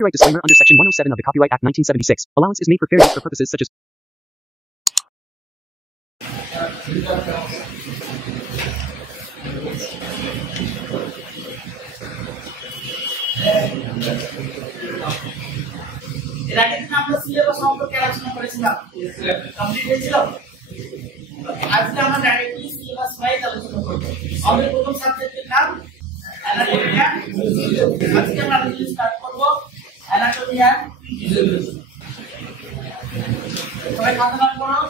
Copyright disclaimer under Section 107 of the Copyright Act 1976. Allowance is made for fair use for purposes such as syllabus সম্পর্কে আলোচনা করেছিলাম। Complete হয়েছিল। আজকে আমরা directly syllabus wise আলোচনা করব। আমাদের প্রথম সাবজেক্টের নাম অ্যানাটমি এন্ড ফিজিওলজি। আজকে আমরা স্টার্ট করব অ্যানাটমি এন্ড ফিজিওলজি। সবাই খাতা নাম করো,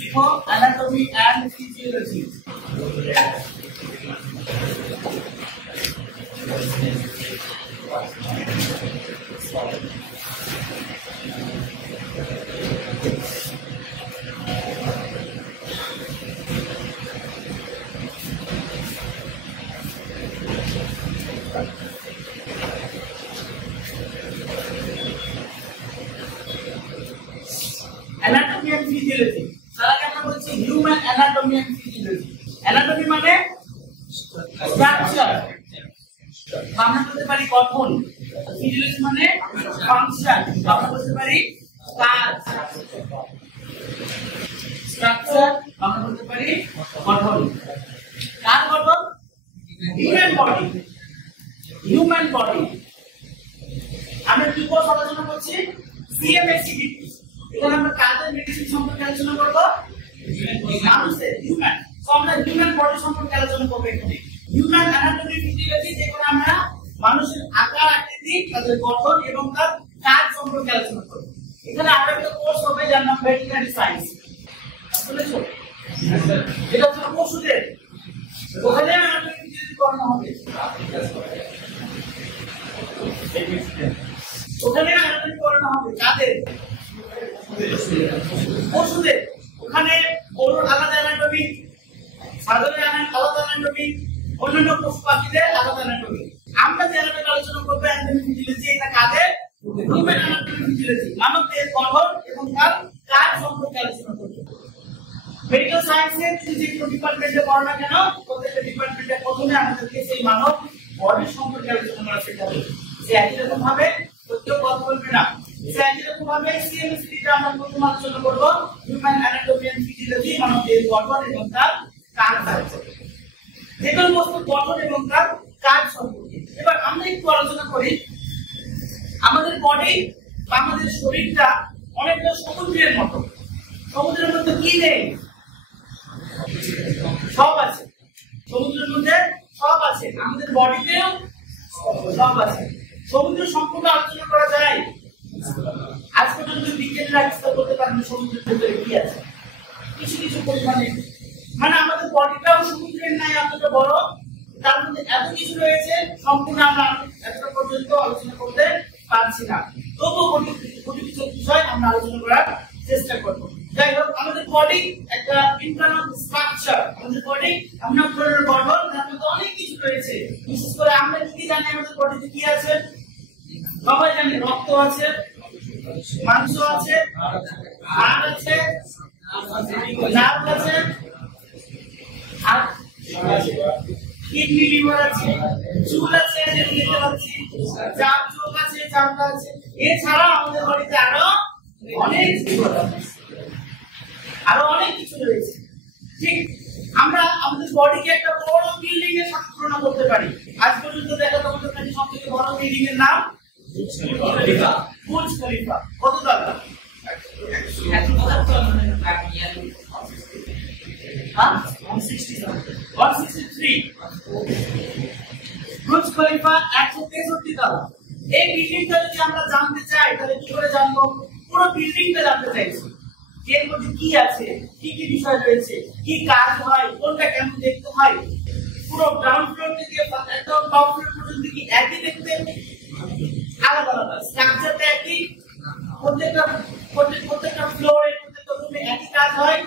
লিখো anatomy and physiology. Anatomy and physiology. সারা আমরা বলছি human anatomy and physiology. Anatomy মানে স্ট্রাকচার, আমরা বলতে পারি গঠন। ফিজিওলজি মানে ফাংশন, আমরা বলতে পারি কাজ। স্ট্রাকচার আমরা বলতে পারি গঠন। কার গঠন? Human body. হিউম্যান বডি আমরা কি কোর্স আলোচনা করছি? সিএমএসিডিটি। এখানে আমরা কাজের মেডিসিন সম্পর্কে আলোচনা করব, মানুষের হিউম্যান। সো আমরা হিউম্যান বডি সম্পর্কে আলোচনা করব। এখানে হিউম্যান অ্যানাটমি ফিজিওলজি, যেখানে আমরা মানুষের আকার আকৃতি, তাদের গঠন এবং তার কাজ সম্পর্কে আলোচনা করব। এখানে আরেকটা কোর্স হবে যার নাম ভেটেরিনারি সায়েন্স। বুঝছো? এটা হচ্ছে পশুদের, ওখানে অ্যানাটমি ফিজিওলজি পড়ানো হবে। ওখানে অ্যানাটমি পড়ানো হবে কাদের? পশুদের। ওখানে গরুর আলাদা অ্যানাটমি, ছাগলের আলাদা অ্যানাটমি, অন্যান্য পশু পাখিদের আলাদা অ্যানাটমি। আমরা যে অ্যানাটমি আলোচনা করব অ্যানাটমি ফিজিওলজি, এটা কাদের? হিউম্যান অ্যানাটমি ফিজিওলজি, মানবদেহের গঠন এবং তার কাজ সম্পর্কে আলোচনা করব। মেডিকেল সায়েন্সের যে কোনো ডিপার্টমেন্টে পড়ো না কেন, প্রত্যেকটা ডিপার্টমেন্টে প্রথমে আমাদেরকে সেই মানব বডি সম্পর্কে আলোচনা করা শেখাবে। যে একই রকম ভাবে প্রত্যেক কথা বলবে না। সেরকম ভাবে সিএমএসিডিটা আমরা প্রথম আলোচনা করব হিউম্যান অ্যানাটমি এন্ড ফিজিওলজি, মানবদেহের গঠন এবং তার কাজ। যেকোনো বস্তুর গঠন এবং তার কাজ সম্পর্কে এবার আমরা একটু আলোচনা করি। আমাদের বডি বা আমাদের শরীরটা অনেকটা সমুদ্রের মতো। সমুদ্রের মধ্যে কি নেই? সব আছে। সমুদ্রের মধ্যে সব আছে, আমাদের বডিতেও সব আছে। সমুদ্র সম্পর্কে আলোচনা করা যায়? আজ পর্যন্ত বিজ্ঞানীরা আবিষ্কার করতে পারেন সমুদ্রের ভেতরে কি আছে। কিছু কিছু পরিমাণে, মানে আমাদের বডিটাও সমুদ্রের নাই এতটা বড়, তার মধ্যে এত কিছু রয়েছে, সম্পূর্ণ আমরা এতটা পর্যন্ত আলোচনা করতে পারছি না। তবুও কোনো কিছু বিষয় আমরা আলোচনা করার চেষ্টা করব। যাই হোক, আমাদের বডি একটা ইন্টারনাল স্ট্রাকচার। আমাদের বডি এমন এক ধরনের গঠন, তার মধ্যে অনেক কিছু রয়েছে। বিশেষ করে আমরা কি জানি আমাদের বডিতে কি আছে? সবাই জানি রক্ত আছে, মাংস আছে, হাড় আছে, নার্ভ আছে, আর কিডনি, লিভার আছে, চুল আছে, দেখতে পাচ্ছি, চোখ আছে, চামড়া আছে। এছাড়া আমাদের বডিতে আরো অনেক কিছু রয়েছে। ঠিক আমরা আমাদের বডিকে একটা বড় বিল্ডিং এর সাথে তুলনা করতে পারি। আজ পর্যন্ত দেখা তোমাদের কাছে সবথেকে বড় বিল্ডিং এর নাম বুর্জ খলিফা। কত তলা? 163। বুর্জ খলিফা 163 তলা। এই বিল্ডিংটা যদি আমরা জানতে চাই তাহলে কি করে জানবো? পুরো বিল্ডিংটা জানতে চাইছি, এর মধ্যে কি আছে, কি কি বিষয় রয়েছে, কি কাজ হয়, কোনটা কেমন দেখতে হয়। পুরো গ্রাউন্ড ফ্লোর থেকে একদম টপ ফ্লোর পর্যন্ত কি একই দেখতে? আলাদা আলাদা স্ট্রাকচারটা একই? প্রত্যেকটা ফ্লোরে, প্রত্যেকটা রুমে একই কাজ হয়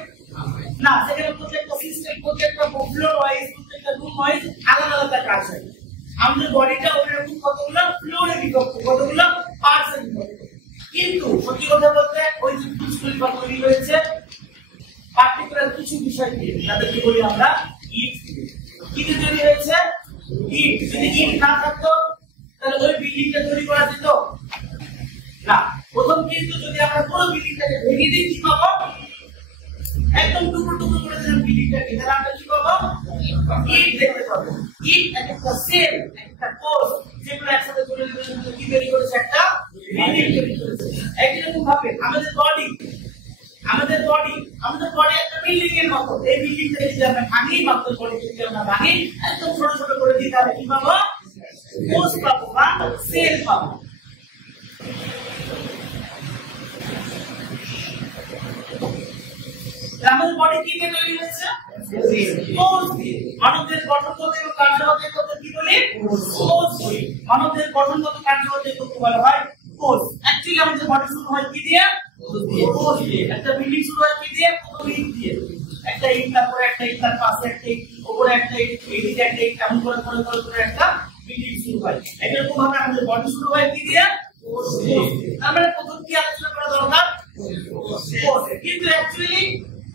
না। সেখানে প্রত্যেকটা সিস্টেম, প্রত্যেকটা ফ্লোর ওয়াইজ, প্রত্যেকটা রুম ওয়াইজ আলাদা আলাদা কাজ হয়। আমাদের বডিটা ওইরকম কতগুলো ফ্লোরে বিভক্ত, কতগুলো পার্টসে বিভক্ত। কিন্তু সত্যি কথা বলতে ওই যে বুর্জ খলিফা তৈরি হয়েছে পার্টিকুলার কিছু বিষয় দিয়ে, তাদেরকে বলি আমরা ইট। কি দিয়ে তৈরি হয়েছে? ইট। যদি ইট না থাকতো তাহলে ওই বিল্ডিংটা তৈরি করা যেত? বিল্ডিংটাকে ভেঙে দিই কি পাবো একদম টুকরো টুকরো করে দিলাম বিল্ডিংটাকে তাহলে আমরা কি পাবো ইট দেখতে পাবো ইট একটা সেল একটা কোষ যেগুলো একসাথে জুড়ে দিলে কি তৈরি করেছে একটা বিল্ডিং তৈরি করেছে একই রকম ভাবে আমাদের বডি একটা বিল্ডিং এর মতো এই বিল্ডিংটা যদি আমরা ভাঙি আমাদের বডি যদি আমরা ভাঙি একদম ছোট ছোট করে দিই তাহলে কি পাবো কোষ পাবো বা সেল পাবো আমাদের বডি কি দিয়ে তৈরি হয়েছে কোষ দিয়ে মানবদের গঠনগত এবং কার্যগত এককে কি বলি কোষ বলি মানবদের গঠনগত কার্যগত এককে বলা হয় কোষ অ্যাকচুয়ালি আমাদের বডি শুরু হয় কি দিয়ে কোষ দিয়ে একটা বিল্ডিং শুরু হয় কি দিয়ে প্রথম ইট দিয়ে একটা ইট তারপরে একটা ইট তার পাশে একটা ইট উপরে একটা ইট এইদিকে একটা ইট এমন করে করে করে করে একটা বিল্ডিং শুরু হয় এরকম ভাবে আমাদের বডি শুরু হয় কি দিয়ে কোষ দিয়ে আমরা প্রথম কি আলোচনা করা দরকার কোষ কিন্তু অ্যাকচুয়ালি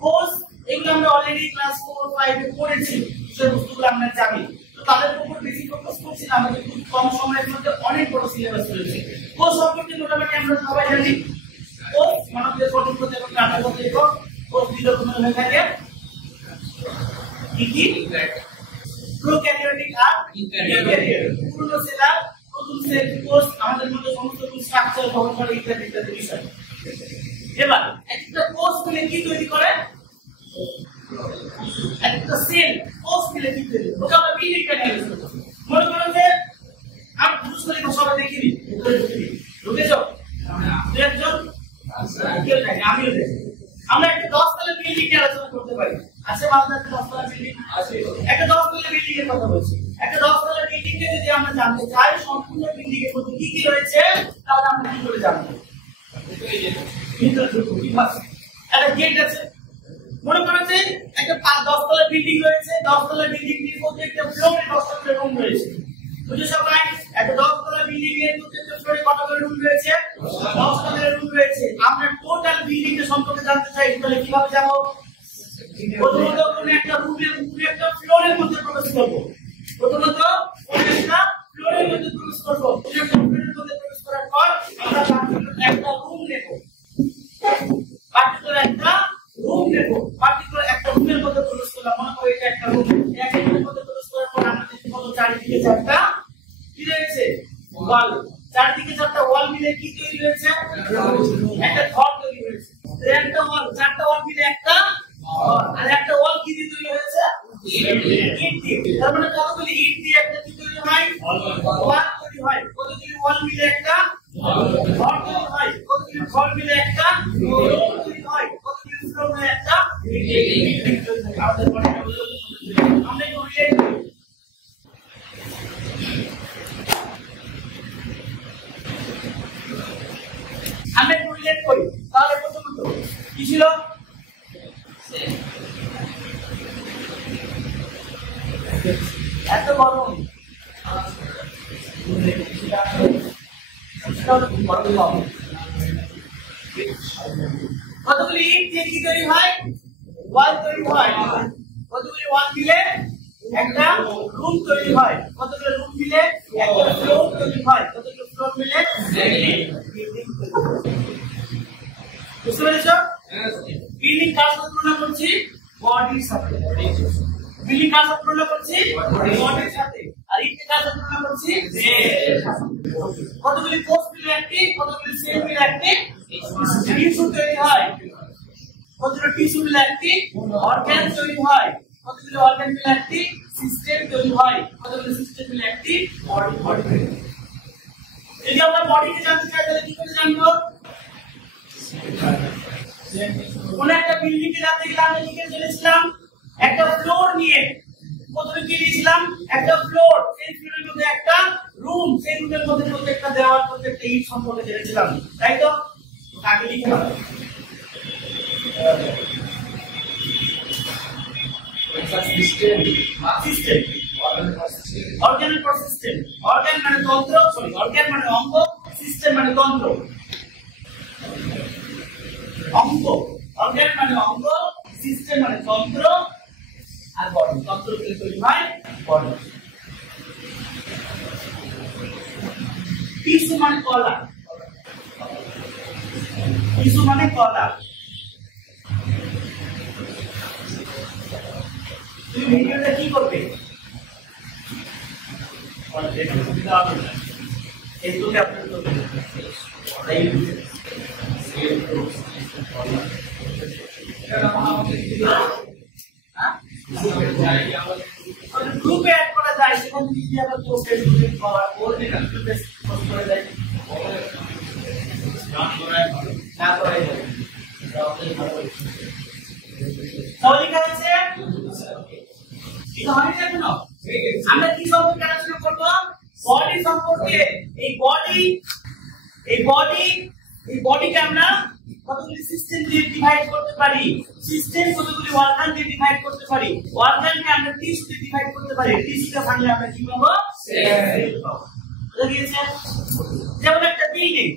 কোর্স এগুলো আমরা অলরেডি ক্লাস 4 5 এ পড়েছি সেই বস্তুগুলো আমরা জানি তো তাদের উপর বেশি ফোকাস করছি না আমাদের খুব কম সময়ের মধ্যে অনেক বড় সিলেবাস রয়েছে কোর্স সম্পর্কে মোটামুটি আমরা সবাই জানি কোর্স মানবদের গঠনগত এবং কাঠামোগত একক কোর্স দুই রকমের হয়ে থাকে কি প্রোক্যারিওটিক আর ইউক্যারিওটিক পূর্ণ সেলার প্রথম সেল কোর্স আমাদের মধ্যে সমস্ত স্ট্রাকচার বহন করে ইত্যাদি ইত্যাদি বিষয় এবার একটা কোষ মিলে কি তৈরি করে একটা সেল কোষ মিলে কি তৈরি করে ওটা আমরা বিল্ডিংটা নিয়ে আলোচনা করব মনে করো যে আমি পুরুষদের ভাষা দেখিনি ঢুকেছো একজন কেউ নাই আমিও দেখি আমরা একটা 10 তলা বিল্ডিং নিয়ে আলোচনা করতে পারি আছে মালদা 10 তলা বিল্ডিং আছে একটা 10 তলা বিল্ডিং এর কথা বলছি একটা 10 তলা বিল্ডিং কে যদি আমরা জানতে চাই সম্পূর্ণ বিল্ডিং এর মধ্যে কি কি রয়েছে তাহলে আমরা কি করে জানবো একটা গেট আছে মনে করো যে একটা 10 তলা বিল্ডিং রয়েছে 10 তলা বিল্ডিং এর প্রত্যেকটা ফ্লোরে 10টা করে রুম রয়েছে বুঝছো সবাই একটা 10 তলা বিল্ডিং এর প্রত্যেকটা ফ্লোরে কতটা করে রুম রয়েছে 10টা করে রুম রয়েছে আমরা টোটাল বিল্ডিং এর সম্পর্কে জানতে চাই তাহলে কিভাবে জানবো প্রথমত কোন একটা রুমের উপরে একটা ফ্লোরের মধ্যে প্রবেশ করব প্রথমত কোন একটা ফ্লোরের মধ্যে প্রবেশ করব একটা ফ্লোরের মধ্যে প্রবেশ করার পর আমরা একটা রুম নেব পার্টিকুলার একটা রুমের মধ্যে প্রবেশ করলাম মনে করো এটা একটা রুম একটা রুমের মধ্যে প্রবেশ করার পর আমরা দেখতে পাবো চারিদিকে চারটা কি রয়েছে ওয়াল চারদিকে চারটা ওয়াল মিলে কি তৈরি হয়েছে একটা ঘর তৈরি হয়েছে একটা ওয়াল চারটা ওয়াল মিলে একটা আর একটা ওয়াল কি দিয়ে তৈরি হয়েছে ইট দিয়ে তার মানে কতগুলি ইট দিয়ে একটা কি তৈরি হয় ওয়াল তৈরি হয় কতগুলি ওয়াল মিলে একটা ঘর তৈরি হয় কতগুলি ঘর মিলে একটা ফ্লোর তৈরি হয় কতগুলি ফ্লোর মিলে একটা বিল্ডিং তৈরি হয় আমাদের বড় আমরা একটু রিলেট করি তাহলে প্রথমত কি ছিল এত গরম কতগুলি ইট দিয়ে কি তৈরি হয় ওয়াল তৈরি হয় কতগুলি ওয়াল মিলে একটা রুম তৈরি হয় কতগুলো রুম মিলে একটা ফ্লোর তৈরি হয় কতগুলো ফ্লোর মিলে বুঝতে পেরেছো বিল্ডিং কার সাথে তুলনা করছি বডির সাথে বিল্ডিং কার সাথে তুলনা করছি বডির সাথে আর ইট কার সাথে তুলনা করছি দেহের সাথে কতগুলি কোষ মিলে একটি কতগুলি সেল মিলে একটি টিস্যু তৈরি হয় কতগুলি টিস্যু মিলে একটি অর্গান তৈরি হয় কতগুলি অর্গান মিলে একটি সিস্টেম তৈরি হয় কতগুলি সিস্টেম মিলে একটি বডি তৈরি হয় যদি আমরা বডিকে জানতে চাই তাহলে কি করে জানবো কোন একটা বিল্ডিং এ রাতে গেলাম লিখে চলেছিলাম একটা ফ্লোর নিয়ে প্রথমে কি লিখলাম একটা ফ্লোর সেই ফ্লোরের মধ্যে একটা রুম সেই রুমের মধ্যে প্রত্যেকটা দেওয়াল প্রত্যেকটা ইট সম্পর্কে জেনেছিলাম তাই তো আগে লিখে দাও system organ for system organ মানে তন্ত্র সরি অর্গান মানে অঙ্গ সিস্টেম মানে তন্ত্র অঙ্গ অর্গান মানে অঙ্গ সিস্টেম মানে তন্ত্র আর বডি তন্ত্র থেকে তৈরি হয় বডি টিস্যু মানে কলা টিস্যু মানে কলা। তুমি ভিডিওটা কি করবে? ফেসবুকে আপলোড করবে, গ্রুপে অ্যাড করা যায়, সেখানে যদি আবার তো ফেসবুকে বলতে পোস্ট করে দেয় না করে তাহলে কি আছে? এটা হয় না কেন? আমরা কি সম্পর্কে আলোচনা করব? বডি সম্পর্কে। এই বডিকে আমরা কতগুলি সিস্টেম দিয়ে ডিভাইড করতে পারি, সিস্টেম কতগুলি অর্গান দিয়ে ডিভাইড করতে পারি, অর্গানকে আমরা টিস্যু দিয়ে ডিভাইড করতে পারি, টিস্যুটা ভাঙলে আমরা কি পাবো? সেল পাবো। বুঝা গিয়েছে? যেমন একটা বিল্ডিং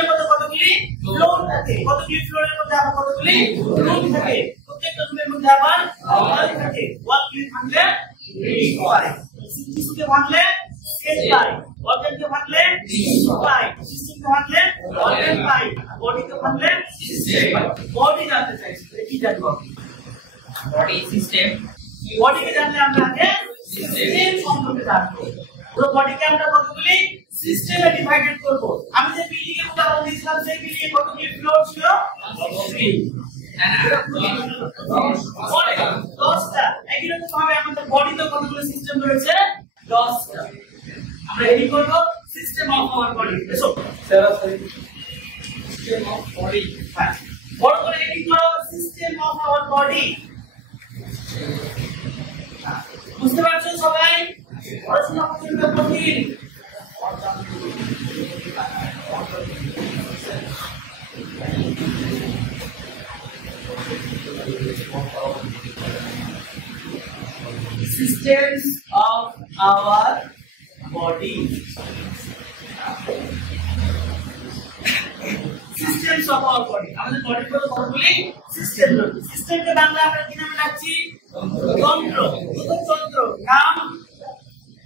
এর মধ্যে কতগুলি ফ্লোর থাকে, কতগুলি ফ্লোরের মধ্যে আবার কতগুলি রুম থাকে, প্রত্যেকটা রুমের মধ্যে আবার ওয়াল থাকে, ওয়ালগুলি ভাঙলে টিস্যু হয়, টিস্যুকে ভাঙলে সেল পাই, অর্গানকে ভাঙলে টিস্যু পাই, সিস্টেমকে ভাঙলে অর্গান পাই, বডিকে ভাঙলে সিস্টেম পাই। বডি জানতে চাইছি, কি জানবো? Body system. বডিকে জানলে আমরা আগে সিস্টেম সম্পর্কে জানবো। পুরো বডিকে আমরা কতগুলি সিস্টেমে ডিভাইডেড করব। আমি যে বিল্ডিং এর উদাহরণ দিয়েছিলাম, সেই বিল্ডিং এ কতগুলি ফ্লোর ছিল? 10টা। একই রকম ভাবে আমাদের বডিতে কতগুলি সিস্টেম রয়েছে? 10টা। আমরা হেডিং করব সিস্টেম অফ আওয়ার বডি। এসো সিস্টেম অফ বডি। বড় করে হেডিং করো সিস্টেম অফ আওয়ার বডি। বুঝতে পারছো সবাই? পড়াশোনা করতে কঠিন। Systems of our body. Systems of our body. আমাদের বডির মধ্যে কতগুলি সিস্টেম রয়েছে। সিস্টেমকে বাংলা আমরা কি নামে ডাকছি? তন্ত্র। প্রথম তন্ত্র নাম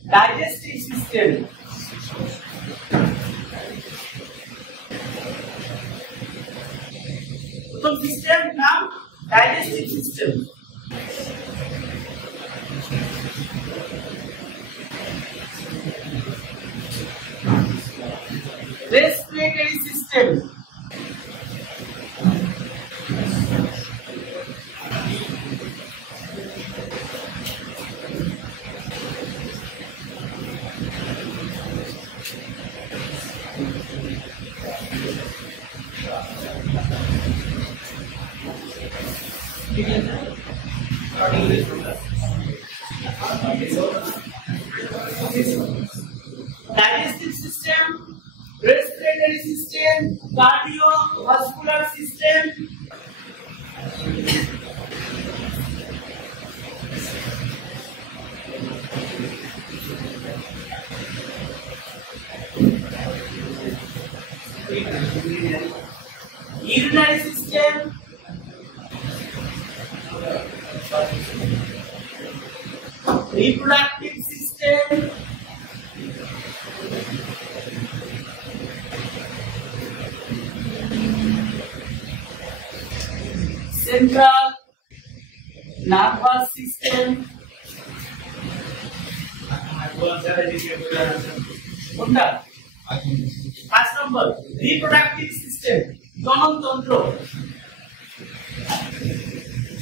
ডাইজেস্টিভ সিস্টেম। প্রথম সিস্টেম নাম digestive system. Respiratory system. Digestive system, respiratory system, cardiovascular system, urinary system, reproductive system, central nervous system, কোনটা? 5 নম্বর reproductive system, জননতন্ত্র।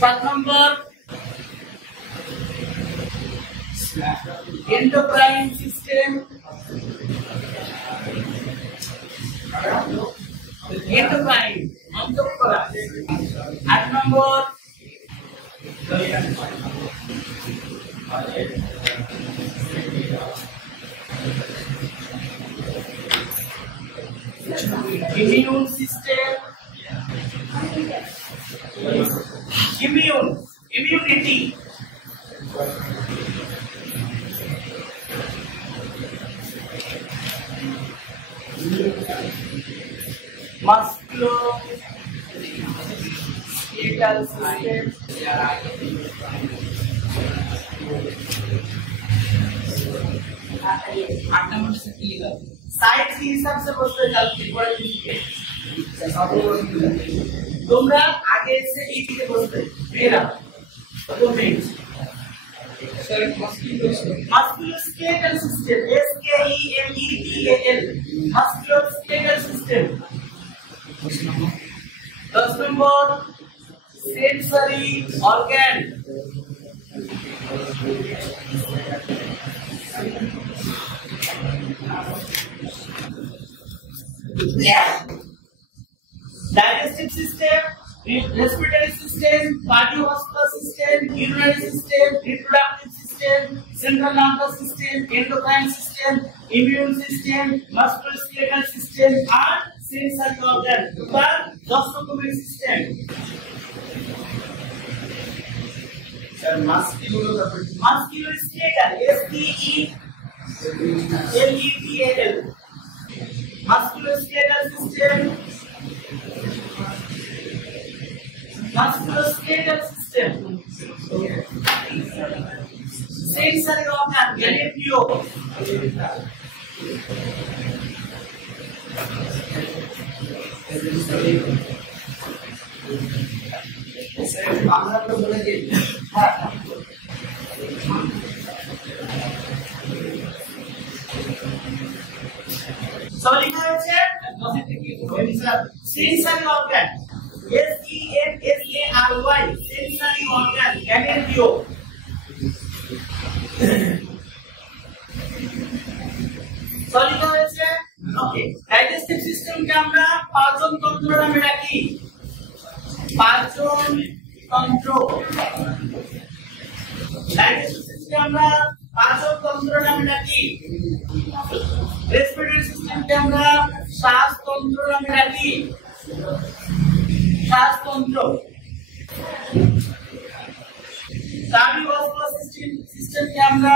7 নম্বর endocrine system, endocrine অন্তঃক্ষরা। 8 নম্বর immune system, immunity। musculoskeletal system, size के हिसाब से बस चलती है। তোমরা আগে এসে এই দিকে বসবে মেয়েরা musculoskeletal system SKELETAL musculoskeletal system 10 number sensory organ digestive system, respiratory system, cardiovascular system, urinary system, reproductive system, central nervous system, endocrine system, immune system, musculoskeletal system, and sensory organ. Total 10 রকমের system. Sir, musculoskeletal SKELETAL musculoskeletal system. Musculoskeletal system. Sensory organ, ganglion. Bangla তো বলে দিই সবাই লিখা হয়েছে sensory organ SENSARY sensory organ ganglion সবাই লিখা হয়েছে ওকে ডাইজেস্টিভ সিস্টেম কে আমরা পাচন তন্ত্র নামে রাখি পাচন তন্ত্র ডাইজেস্টিভ সিস্টেম আমরা পাচন তন্ত্র নামে রাখি রেসপিরেটরি সিস্টেম কে আমরা শ্বাসতন্ত্র নামে রাখি শ্বাসতন্ত্র কার্ডিওভাস্কুলার সিস্টেম কে আমরা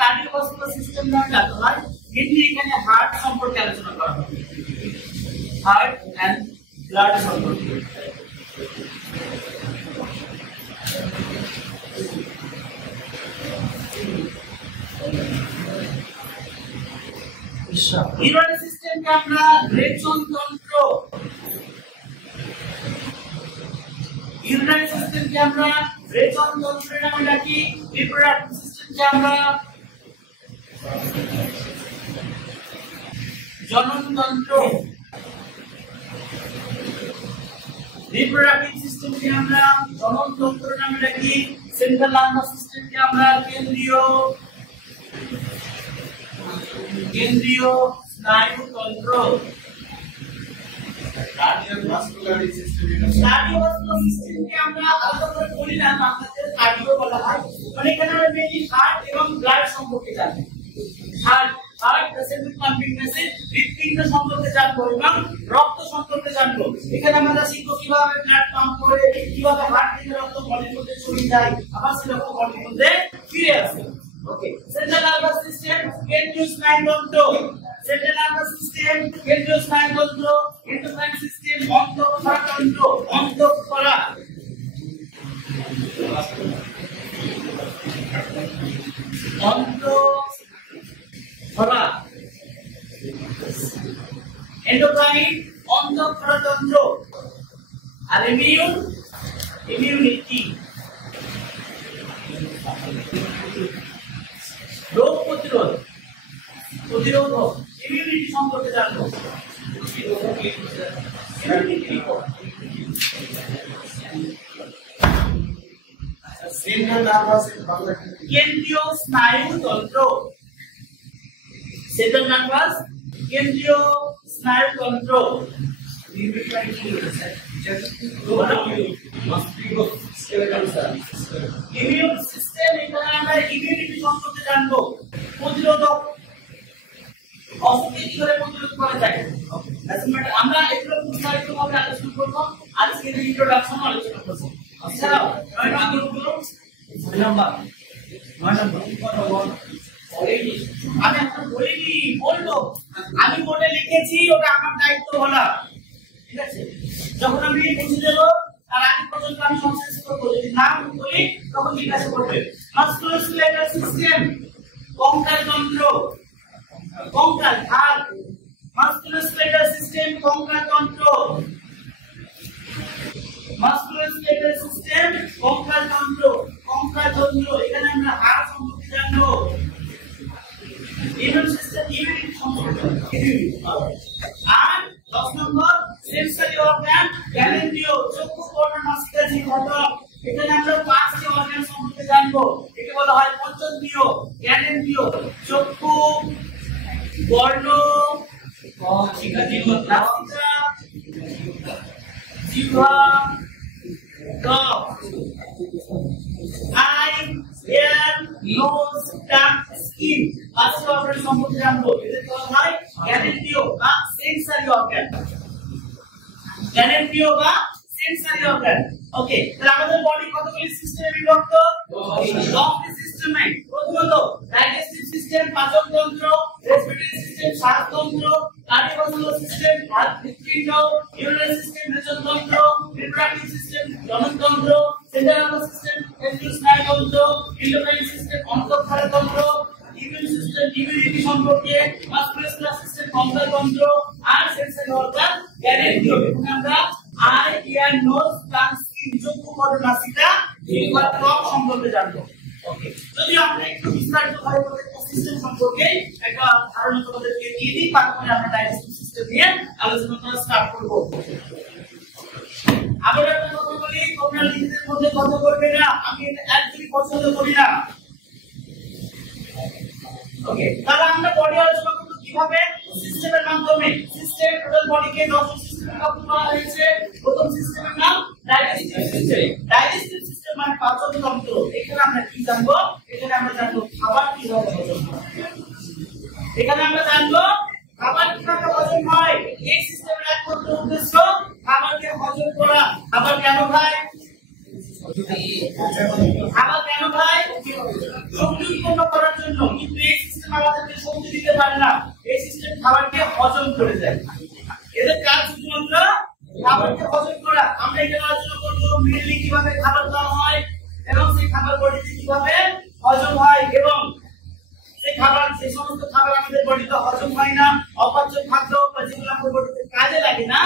কার্ডিওভাস্কুলার সিস্টেম নামে ডাকা হয় মেইনলি এখানে হার্ট সম্পর্কে আলোচনা করা হবে হার্ট এন্ড ব্লাড সম্পর্কে ইউরিনারি সিস্টেম কে আমরা রেচন তন্ত্র ইউরিনারি সিস্টেম কে আমরা রেচন তন্ত্র নামে ডাকি রিপ্রোডাক্টিভ সিস্টেম কে আমরা জনন তন্ত্র রিপ্রোডাক্টিভ সিস্টেম কে আমরা জনন তন্ত্র নামে ডাকি সেন্ট্রাল নার্ভাস সিস্টেম কে আমরা কেন্দ্রীয় স্নায়ুতন্ত্র কার্ডিওভাস্কুলার সিস্টেম কে আমরা আলাদা করে বলি না আমাদের কার্ডিও বলা হয় মানে এখানে আমরা মেইনলি হার্ট এবং ব্লাড সম্পর্কে জানি হার্ট প্রেসেন্ট পাম্পিং মেশিন হৃৎপিণ্ড সম্পর্কে জানবো এবং রক্ত সম্পর্কে জানবো এখানে আমরা শিখবো কিভাবে ব্লাড পাম্প করে কিভাবে হার্ট থেকে রক্ত বডির মধ্যে ছড়িয়ে যায় আবার সে রক্ত বডির মধ্যে ফিরে আসে ওকে সেন্ট্রাল নার্ভাস সিস্টেম কেন্দ্রীয় স্নায়ুতন্ত্র সেন্ট্রাল নার্ভাস সিস্টেম কেন্দ্রীয় স্নায়ুতন্ত্র এন্ডোক্রাইন সিস্টেম অন্তঃক্ষরাতন্ত্র অন্তঃক্ষরা অন্তঃক্ষরা এন্ডোক্রাইন অন্তঃক্ষরাতন্ত্র আর ইমিউনিটি রোগ প্রতিরোধক ইমিউনিটি সম্পর্কে জানবো সেন্ট্রাল নার্ভাস বাংলা কেন্দ্রীয় স্নায়ুতন্ত্র সেন্ট্রাল নার্ভাস কেন্দ্রীয় স্নায়ুতন্ত্র ইমিউন সিস্টেম এখানে আমরা ইমিউনিটি সম্পর্কে জানবো প্রতিরোধক অসুখকে কি করে প্রতিরোধ করা যায় আমরা এগুলো বিস্তারিতভাবে আলোচনা করবো আজকের ইন্ট্রোডাকশন আলোচনা করবো এছাড়াও 9 নম্বর আমি এখন বলিনি বলবো আমি বোর্ডে লিখেছি ওটা আমার দায়িত্ব বলা ঠিক আছে যখন আমি বুঝে দেবো তার আগে পর্যন্ত আমি সংশ্লেষ করবো যদি না বলি তখন জিজ্ঞাসা করবে মাস্কুলোস্কেলেটাল সিস্টেম কঙ্কাল তন্ত্র কঙ্কাল হাড় মাস্কুলোস্কেলেটাল সিস্টেম কঙ্কালতন্ত্র, মাস্কুলোস্কেলেটাল সিস্টেম কঙ্কালতন্ত্র, কঙ্কালতন্ত্র এখানে আমরা হাড় সম্পর্কে জানবো, ইমিউন সিস্টেম ইমিউনিটি সম্পর্কে, আর 10 নম্বর সেন্সরি অর্গান জ্ঞানেন্দ্রিয়, চক্ষু কর্ণ নাসিকা জিহ্বা ঘটক, এখানে আমরা 5টি অর্গান সম্পর্কে জানবো। একে বলা হয় পঞ্চেন্দ্রিয়, জ্ঞানেন্দ্রিয়, চক্ষু, বর্ণ, নাসিকা, জিহ্বা, ত্বক, eye, hair, nose, tongue, skin, 5টি অর্গান সম্পর্কে জানবো। এদের বলা হয় জ্ঞানেন্দ্রিয় বা সেন্সরি অর্গান, জ্ঞানেন্দ্রিয় বা সেন্সরি অর্গান। ওকে, তাহলে আমাদের বডি কতগুলি সিস্টেমে বিভক্ত? 10টি সিস্টেমে। প্রথমত ডাইজেস্টিভ সিস্টেম, পাচনতন্ত্র, রেসপিরেটরি সিস্টেম, শ্বাসতন্ত্র, কার্ডিওভাস্কুলার সিস্টেম, হৃৎপিণ্ড, ইউরিনারি সিস্টেম, হৃদযন্ত্র, রিপ্রোডাক্টিভ সিস্টেম, জননতন্ত্র, সেন্ট্রাল নার্ভাস সিস্টেম, স্নায়ুতন্ত্র, এন্ডোক্রাইন সিস্টেম, অন্তঃক্ষারতন্ত্র, ইমিউন সিস্টেম ইমিউনিটি সম্পর্কে, মাস্কুলার সিস্টেম কঙ্কালতন্ত্র, আর সেন্সরি অর্গান জ্ঞানেন্দ্রিয়। এখানে আমরা eye, ear, nose, tongue, skin, চক্ষু, কর্ণ নাসিকা জিহ্বা ত্বক সম্পর্কে জানবো। ওকে, যদি আমরা একটু বিস্তারিতভাবে প্রত্যেকটা সিস্টেম সম্পর্কে একটা ধারণা তোমাদেরকে দিয়ে দিই, তারপরে আমরা ডাইজেস্টিভ সিস্টেম নিয়ে আলোচনা করা স্টার্ট করব। আবার একটা কথা বলি, তোমরা নিজেদের মধ্যে কথা বলবে না, আমি এটা একদমই পছন্দ করি না। ওকে, তাহলে আমরা বডি আলোচনা করব কিভাবে? সিস্টেমের মাধ্যমে। সিস্টেম টোটাল বডিকে 10টি সিস্টেমে ভাগ করা হয়েছে। প্রথম সিস্টেমের নাম ডাইজেস্টিভ সিস্টেম। ডাইজেস্টিভ সিস্টেম মানে পাচনতন্ত্র। এখানে আমরা কি জানবো? এখানে আমরা জানবো খাবার কিভাবে হজম হয়। এখানে আমরা জানবো খাবার কিভাবে হজম হয়। এই সিস্টেমের একমাত্র উদ্দেশ্য খাবারকে হজম করা। খাবার কেন খায়? খাবার কেন খায়? শক্তি উৎপন্ন করার জন্য। কিন্তু এই সিস্টেম আমাদেরকে শক্তি দিতে পারে না, এই সিস্টেম খাবারকে হজম করে দেয়। এদের কাজ শুধুমাত্র খাবারকে হজম করা। আমরা এখানে আলোচনা করবো মেনলি কিভাবে খাবার খাওয়া হয় এবং সেই খাবার বডিতে কিভাবে হজম হয়, এবং সেই খাবার, সেই সমস্ত খাবার আমাদের বডিতে হজম হয় না, অপাচ্য খাদ্য বা যেগুলো আমাদের বডিতে কাজে লাগে না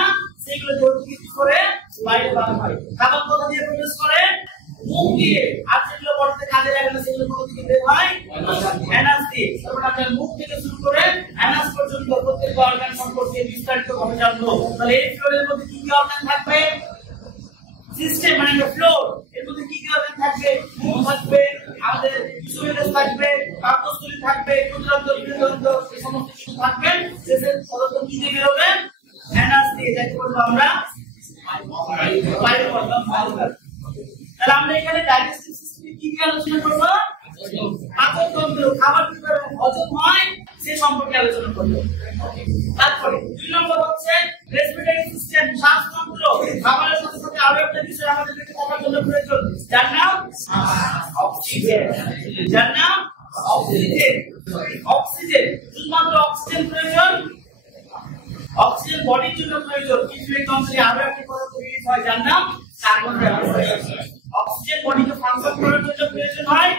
সেগুলো কি করে বাইরে বার হয়। খাবার কোথা দিয়ে প্রবেশ করে? মুখ দিয়ে। আর যেগুলো বডিতে কাজে লাগে না সেগুলো কোথা থেকে বের হয়? অ্যানাস দিয়ে। তারপরে আমরা মুখ থেকে শুরু করে অ্যানাস পর্যন্ত প্রত্যেকটা অর্গান সম্পর্কে বিস্তারিতভাবে জানবো। তাহলে এই ফ্লোরের মধ্যে কি কি অর্গান থাকবে? সিস্টেম মানে ফ্লোর, এর মধ্যে কি কি অর্গান থাকবে? মুখ থাকবে, আমাদের ইসোফেগাস থাকবে, পাকস্থলী থাকবে, ক্ষুদ্রান্ত, বৃহদান্ত, এই সমস্ত কিছু থাকবে। শেষে সাধারণত কি দিয়ে বেরোবে? অ্যানাস দিয়ে, যাকে বলবো আমরা পাইলোমাস। তাহলে আমরা এখানে ডাইজেস্টিভ সিস্টেমে কি কি আলোচনা করব? পাচনতন্ত্র, খাবার কিভাবে হজম হয় সে সম্পর্কে আলোচনা করব। তারপরে 2 নম্বর হচ্ছে রেসপিরেটরি সিস্টেম, শ্বাসতন্ত্র। খাবারের সাথে সাথে আরো একটা বিষয় আমাদের দেখতে থাকার জন্য প্রয়োজন, যার নাম অক্সিজেন। যার নাম অক্সিজেন। অক্সিজেন, শুধুমাত্র অক্সিজেন প্রয়োজন, অক্সিজেন বডির জন্য প্রয়োজন, কিন্তু এই তন্ত্রে আরো একটা পদার্থ রিলিজ হয় যার নাম কার্বন ডাই অক্সাইড। অক্সিজেন বডিতে ফাংশন করার জন্য প্রয়োজন হয়,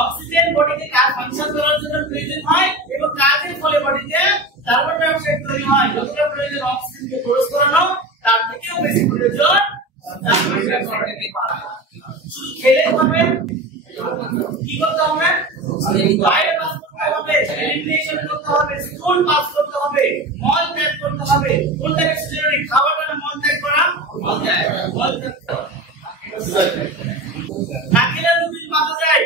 অক্সিজেন বডিতে কাজ ফাংশন করার জন্য প্রয়োজন হয়, এবং কাজের ফলে বডিতে কার্বন ডাই অক্সাইড তৈরি হয়। যতটা প্রয়োজন অক্সিজেনকে প্রবেশ করানো, তার থেকেও বেশি প্রয়োজন কার্বন ডাই অক্সাইডকে বাড়ানো। শুধু খেলে হবে, কি করতে হবে? বাইরে পাস করতে হবে, এলিমিনেশন করতে হবে, স্টুল পাস করতে হবে, মল ত্যাগ করতে হবে। কোনটা বেশি জরুরি, খাওয়াটা না মল ত্যাগ করা? মল ত্যাগ। না খেলে রুটিন বাঁধা যায়।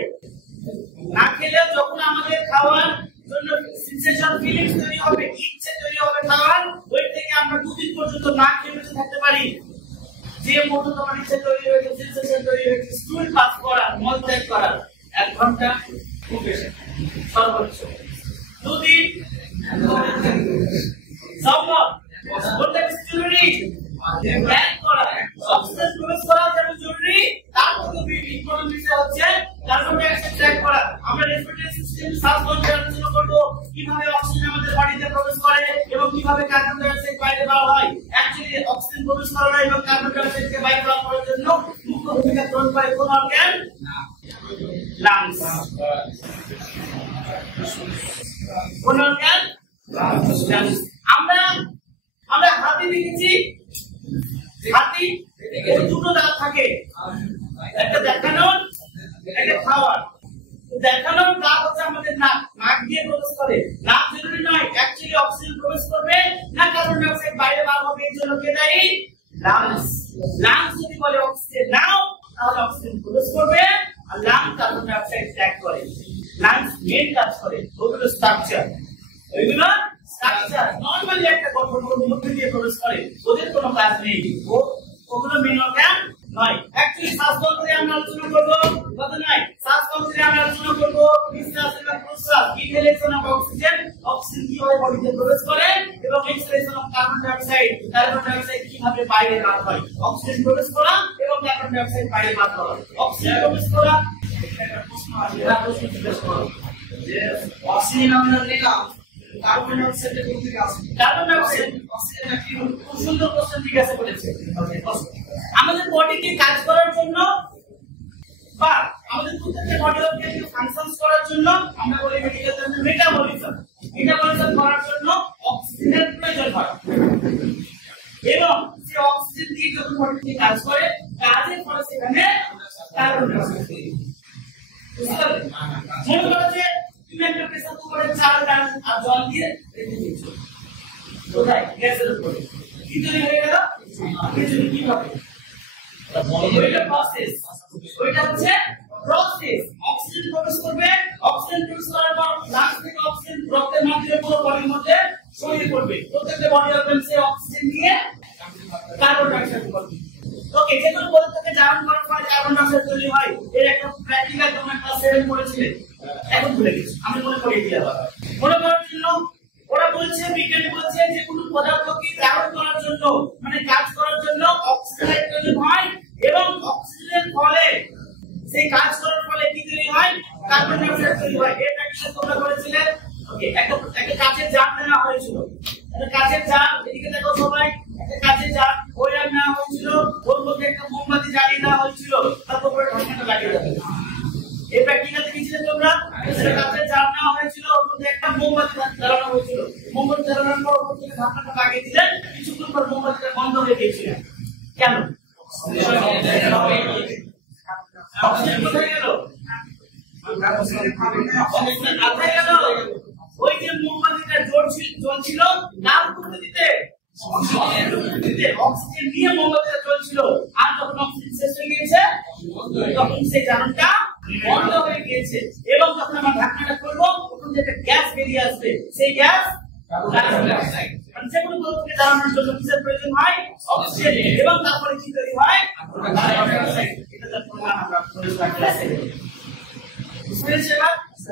না খেলে যখন আমাদের খাওয়ার জন্য সেন্সেশন ফিলিংস তৈরি হবে, ইচ্ছে তৈরি হবে খাওয়ার, ওই থেকে আমরা 2 দিন পর্যন্ত না খেয়ে বেঁচে থাকতে পারি। যে মতো তোমার ইচ্ছে তৈরি হয়েছে, সেন্সেশন তৈরি হয়েছে, স্টুল পাস করা, মল ত্যাগ করা 1 ঘন্টা খুব বেশি, সর্বোচ্চ 2 দিন সম্ভব। কোনটা বেশি জরুরি? ত্যাগ করা, অক্সিজেন প্রবেশ করা যেমন জরুরি, তার থেকে ইম্পর্টেন্ট বিষয় হচ্ছে কার্বন ডাই অক্সাইড ত্যাগ করা। আমরা রেসপিরেটরি সিস্টেম শ্বাসতন্ত্রে আলোচনা করব কিভাবে অক্সিজেন আমাদের বডিতে প্রবেশ করে এবং কিভাবে কার্বন ডাই অক্সাইড বাইরে বার হয়। অ্যাকচুয়ালি অক্সিজেন প্রবেশ করানো এবং কার্বন ডাই অক্সাইডকে বাইরে বার করার জন্য মুখ্য ভূমিকা গ্রহণ করে কোন অর্গান? লাংস। কোন অর্গান? আমরা আমরা হাতি দেখেছি, হাতি দুটো দাঁত থাকে, একটা দেখানোর, একটা খাওয়ার। দেখানোর দাঁত হচ্ছে আমাদের নাক, নাক দিয়ে প্রবেশ করে। নাক জরুরি নয়, অ্যাকচুয়ালি অক্সিজেন প্রবেশ করবে না কার্বন ডাই অক্সাইড বাইরে বার হবে, এর জন্য কে দায়ী? লাংস। লাংস যদি বলে অক্সিজেন নাও, তাহলে অক্সিজেন প্রবেশ করবে আর লাং কার্বন ডাই অক্সাইড ত্যাগ করে। লাংস মেন কাজ করে, ওগুলো স্ট্রাকচার, ওইগুলো স্ট্রাকচার নরমালি একটা গঠনের মধ্যে দিয়ে প্রবেশ করে, ওদের কোনো কাজ নেই, ওগুলো মেন অর্গান নয়। অ্যাকচুয়ালি শ্বাসতন্ত্রে আমরা আলোচনা করব, কথা নয়, শ্বাসতন্ত্রে আমরা আলোচনা করব নিঃশ্বাস এবং প্রশ্বাস, ইনহেলেশন অফ অক্সিজেন, অক্সিজেন কিভাবে বডিতে প্রবেশ করে, এবং exhalation of carbon dioxide, carbon dioxide কিভাবে বাইরে বার হয়। অক্সিজেন প্রবেশ করা এবং কার্বন ডাই অক্সাইড বাইরে বার করা। অক্সিজেন প্রবেশ করা, একটা প্রশ্ন আসে, এটা প্রশ্ন জিজ্ঞেস করো যে অক্সিজেন আমরা নিলাম, কার্বন ডাই অক্সাইড কোথা থেকে আসে? কার্বন ডাই অক্সাইড অক্সিজেন কি? খুব সুন্দর কোশ্চেন জিজ্ঞাসা করেছে। আমাদের বডিকে কাজ করার জন্য বা আমাদের প্রত্যেকটা বডি অর্গানকে ফাংশনস করার জন্য আমরা বলি মেডিকেল টার্মে মেটাবলিজম। মেটাবলিজম করার জন্য অক্সিজেনের প্রয়োজন হয়, এবং সেই অক্সিজেন দিয়ে যখন বডিতে কাজ করে, কাজের ফলে সেখানে কার্বন ডাই অক্সাইড তৈরি হয়। বুঝতে পারলে? মনে করো যে তুমি একটা প্রেসার কুকারে চাল ডাল আর জল দিয়ে রেখে দিয়েছো, কোথায়? গ্যাসের উপরে। কি তৈরি হয়ে গেল? খিচুড়ি। কিভাবে? ওইটা প্রসেস, ওইটা হচ্ছে প্রসেস। অক্সিজেন প্রবেশ করবে, অক্সিজেন প্রবেশ করার পর লাংস থেকে অক্সিজেন রক্তের মাধ্যমে পুরো বডির মধ্যে ছড়িয়ে পড়বে। প্রত্যেকটা বডি অর্গান সে অক্সিজেন নিয়ে কার্বন ডাই অক্সাইড তৈরি। ওকে, যে কোনো পদার্থকে জারণ করার পরে কার্বন ডাই অক্সাইড তৈরি হয়। এর একটা প্র্যাকটিক্যাল তোমরা ক্লাস 7 পড়েছিলে, এখন ভুলে গেছো, আমি মনে করিয়ে দিই আবার। মনে করার জন্য ওরা বলছে, বিজ্ঞানী বলছে যে কোনো পদার্থকে জারণ করার জন্য, মানে কাজ করার জন্য অক্সিজেনের প্রয়োজন হয়, এবং অক্সিজেনের ফলে, সেই কাজ করার ফলে কি তৈরি হয়? কার্বন ডাই অক্সাইড তৈরি হয়। এই প্র্যাকটিস তোমরা করেছিলে। ওকে, একটা কাঁচের জার নেওয়া হয়েছিল, একটা কাঁচের জার, এদিকে দেখো সবাই, একটা কাঁচের জার ওইটা নেওয়া হয়েছিল, ওর মধ্যে একটা মোমবাতি জ্বালিয়ে দেওয়া হয়েছিল, তারপর উপরে ঢাকনাটা লাগিয়ে দেওয়া হয়েছিল। এই প্র্যাকটিক্যাল দেখেছিলে তোমরা? সেটা কাঁচের জার নেওয়া হয়েছিল, ওর মধ্যে একটা মোমবাতি জ্বালানো হয়েছিল, মোমবাতি জ্বালানোর পর উপর থেকে ঢাকনাটা লাগিয়ে দিলেন, কিছুক্ষণ পর মোমবাতিটা বন্ধ হয়ে গিয়েছিল। কেন? অক্সিজেন কোথায় গেল? অক্সিজেন কোথায় গেল? ওই যে মোমবাতিটা জ্বলছিল লাল পদ্ধতিতে, অক্সিজেন নিয়ে মোমবাতিটা চলছিল, আর যখন অক্সিজেন শেষ হয়ে গিয়েছে তখন সেই জারণটা বন্ধ হয়ে গিয়েছে, এবং যখন আমরা ঢাকনাটা খুলবো তখন যেটা গ্যাস বেরিয়ে আসবে, সেই গ্যাস কার্বন ডাই অক্সাইড। যে কোনো পদার্থকে জ্বালানোর জন্য কিসের প্রয়োজন হয়? অক্সিজেন, এবং তারপরে কি তৈরি হয়? Carbon die oxide. এটা তার প্রমাণ আমরা ক্লাসে দেখব। বুঝতে পেরেছেন?